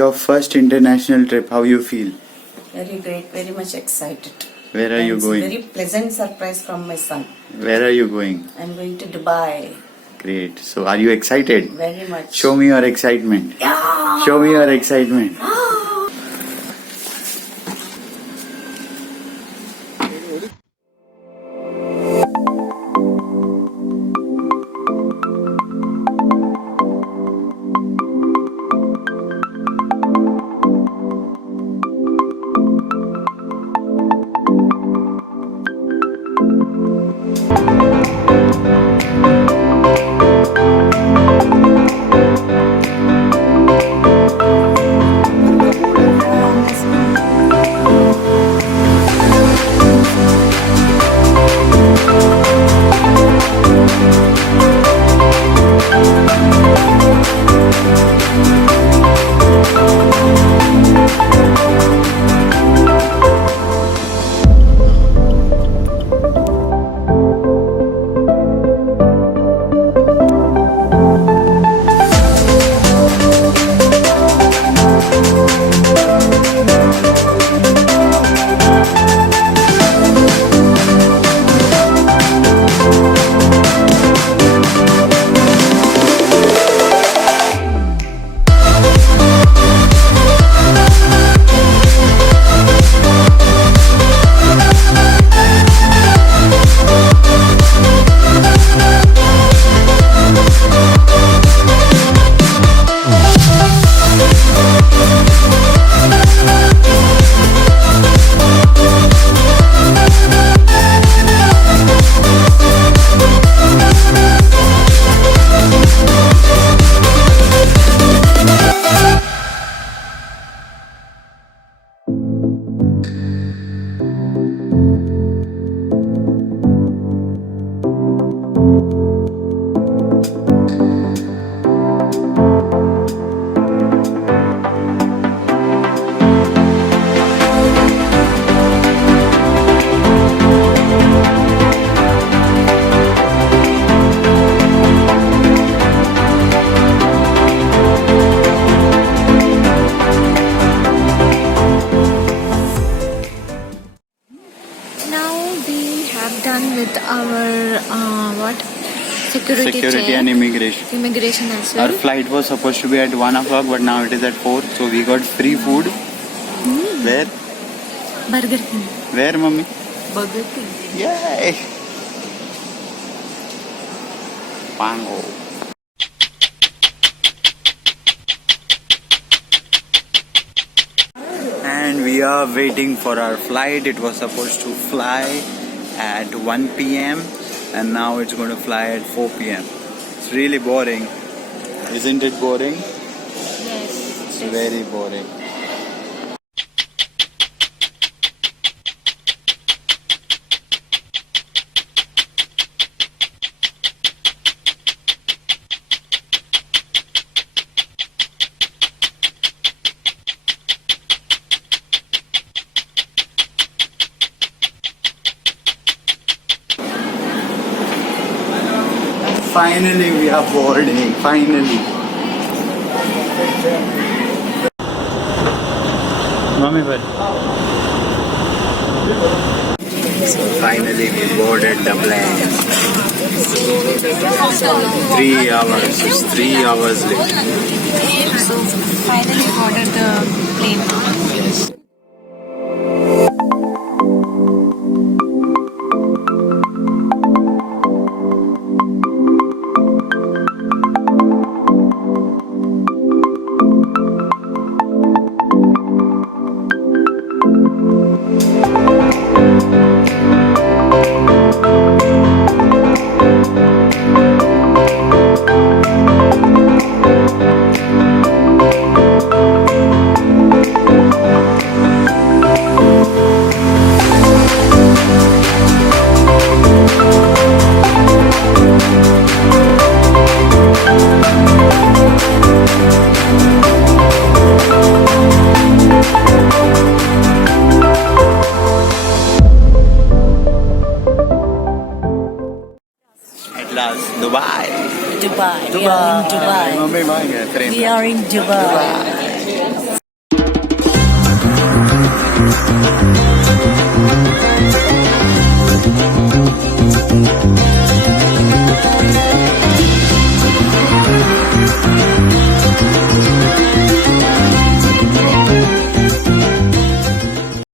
your first international trip. How you feel? Very great, very much excited. Where are you It's going? Very pleasant surprise from my son. Where are you going? I'm going to Dubai. Great. So are you excited? Very much. Show me your excitement. Yeah. Show me your excitement. With our security check. And Immigration as well. Our flight was supposed to be at 1 o'clock, but now it is at 4. So we got free food. Where? Burger King. Where, mummy? Burger King. Yay! Pango. And we are waiting for our flight. It was supposed to fly at 1 p.m. and now it's going to fly at 4 p.m. It's really boring. Isn't it boring? Yes. It's very boring. Finally we are boarding, finally. Mommy, but so finally we boarded the plane. 3 hours, it's 3 hours late. So finally boarded the plane. Yes. Dubai. We are in Dubai. We are in Dubai.